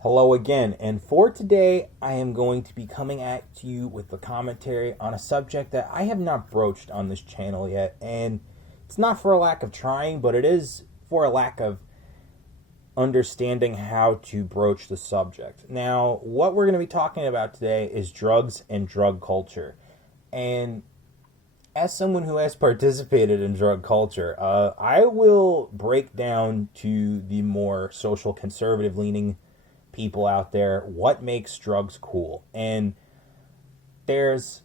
Hello again, and for today, I am going to be coming at you with a commentary on a subject that I have not broached on this channel yet, and it's not for a lack of trying, but it is for a lack of understanding how to broach the subject. Now, what we're going to be talking about today is drugs and drug culture, and as someone who has participated in drug culture, I will break down to the more social conservative leaning people out there what makes drugs cool. And there's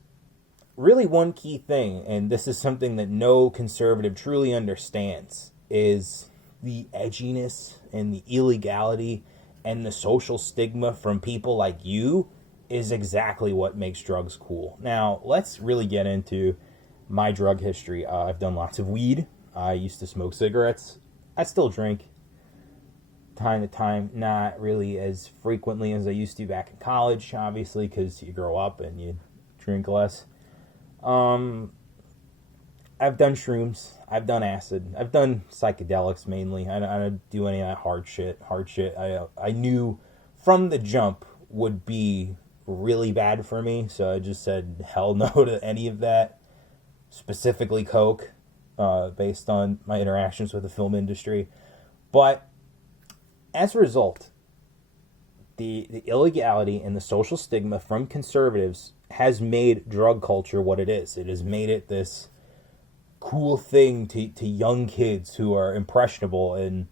really one key thing, and this is something that no conservative truly understands, is the edginess and the illegality and the social stigma from people like you is exactly what makes drugs cool. Now, let's really get into my drug history. I've done lots of weed. I used to smoke cigarettes. I still drink time to time, not really as frequently as I used to back in college, obviously, because you grow up and you drink less. I've done shrooms. I've done acid. I've done psychedelics mainly. I don't do any of that hard shit. I knew from the jump would be really bad for me, so I just said hell no to any of that. Specifically coke, based on my interactions with the film industry. But as a result, the illegality and the social stigma from conservatives has made drug culture what it is. It has made it this cool thing to young kids who are impressionable and,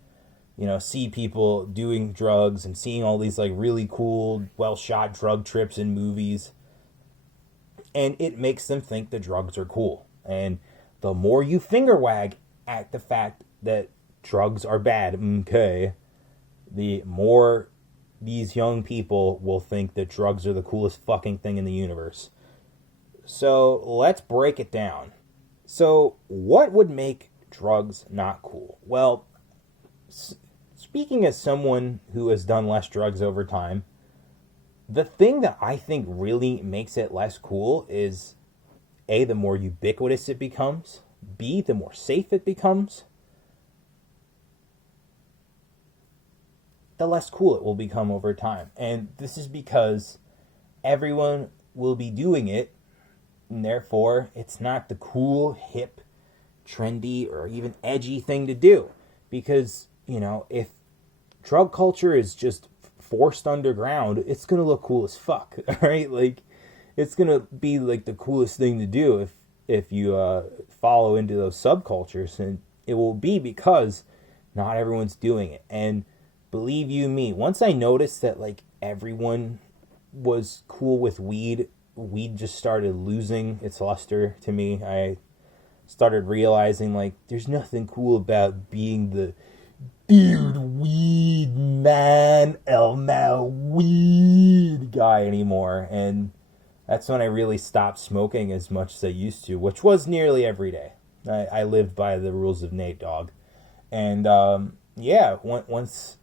you know, see people doing drugs and seeing all these like really cool, well-shot drug trips in movies. And it makes them think that drugs are cool. And the more you finger wag at the fact that drugs are bad, okay, the more these young people will think that drugs are the coolest fucking thing in the universe. So let's break it down. So what would make drugs not cool? Well, speaking as someone who has done less drugs over time, the thing that I think really makes it less cool is A, the more ubiquitous it becomes, B, the more safe it becomes, the less cool it will become over time. And this is because everyone will be doing it, and therefore it's not the cool, hip, trendy, or even edgy thing to do. Because, you know, if drug culture is just forced underground, it's going to look cool as fuck, right? Like, it's going to be like the coolest thing to do if you follow into those subcultures, and it will be because not everyone's doing it. And believe you me, once I noticed that like everyone was cool with weed just started losing its luster to me. I started realizing like there's nothing cool about being the dude weed man, Elmo weed guy anymore. And that's when I really stopped smoking as much as I used to, which was nearly every day. I lived by the rules of Nate Dogg. And yeah, once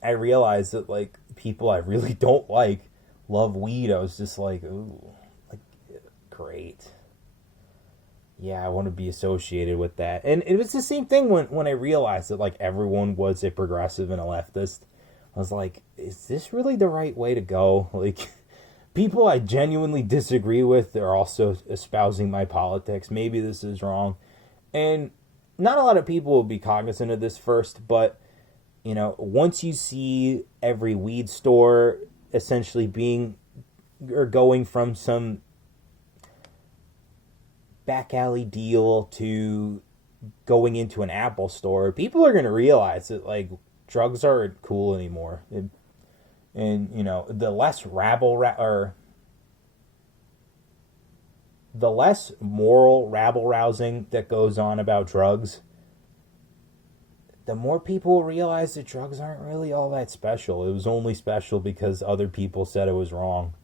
I realized that like people I really don't like love weed, I was just like, ooh, like, great. Yeah, I want to be associated with that. And it was the same thing when I realized that like everyone was a progressive and a leftist. I was like, is this really the right way to go? Like, people I genuinely disagree with are also espousing my politics. Maybe this is wrong. And not a lot of people will be cognizant of this first, but you know, once you see every weed store essentially being or going from some back alley deal to going into an Apple store, people are going to realize that like drugs aren't cool anymore. And you know, the less the less moral rabble rousing that goes on about drugs, the more people realize that drugs aren't really all that special. It was only special because other people said it was wrong.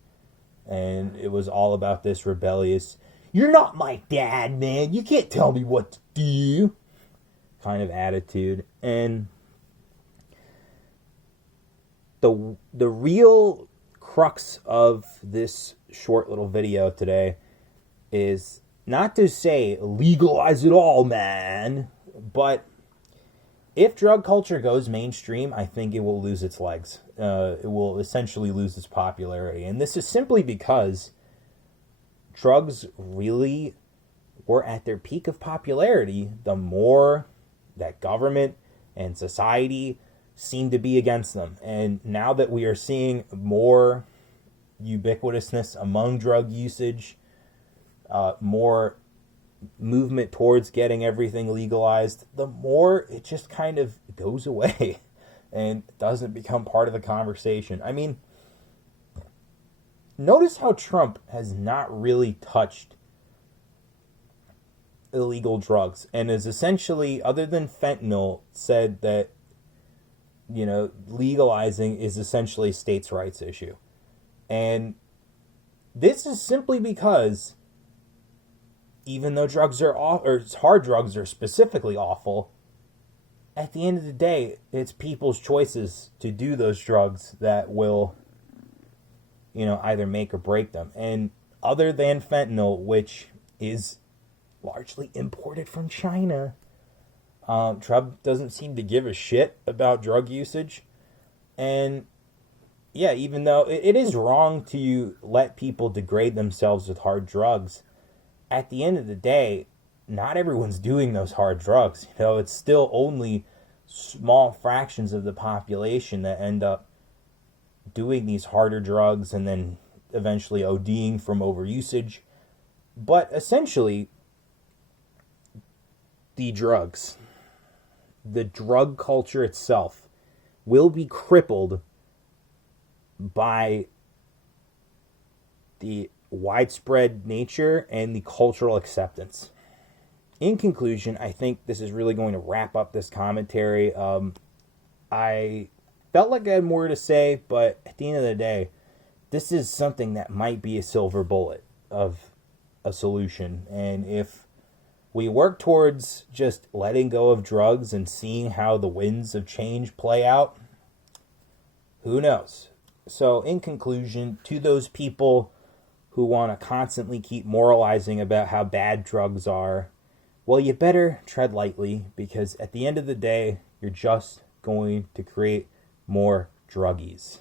And it was all about this rebellious, you're not my dad, man, you can't tell me what to do kind of attitude. And the real crux of this short little video today is not to say legalize it all, man, but if drug culture goes mainstream, I think it will lose its legs. It will essentially lose its popularity. And this is simply because drugs really were at their peak of popularity the more that government and society seem to be against them. And now that we are seeing more ubiquitousness among drug usage, more movement towards getting everything legalized, the more it just kind of goes away and doesn't become part of the conversation. I mean, notice how Trump has not really touched illegal drugs and is essentially, other than fentanyl, said that, legalizing is essentially a states' rights issue. And this is simply because even though drugs are hard drugs are specifically awful, at the end of the day, it's people's choices to do those drugs that will, either make or break them. And other than fentanyl, which is largely imported from China, Trump doesn't seem to give a shit about drug usage. And yeah, even though it is wrong to let people degrade themselves with hard drugs, at the end of the day, not everyone's doing those hard drugs. It's still only small fractions of the population that end up doing these harder drugs and then eventually ODing from overusage. But essentially, the drug culture itself will be crippled by the widespread nature and the cultural acceptance. In conclusion, I think this is really going to wrap up this commentary. I felt like I had more to say, but at the end of the day, this is something that might be a silver bullet of a solution. And if we work towards just letting go of drugs and seeing how the winds of change play out, who knows? So in conclusion, to those people who want to constantly keep moralizing about how bad drugs are, well, you better tread lightly, because at the end of the day, you're just going to create more druggies.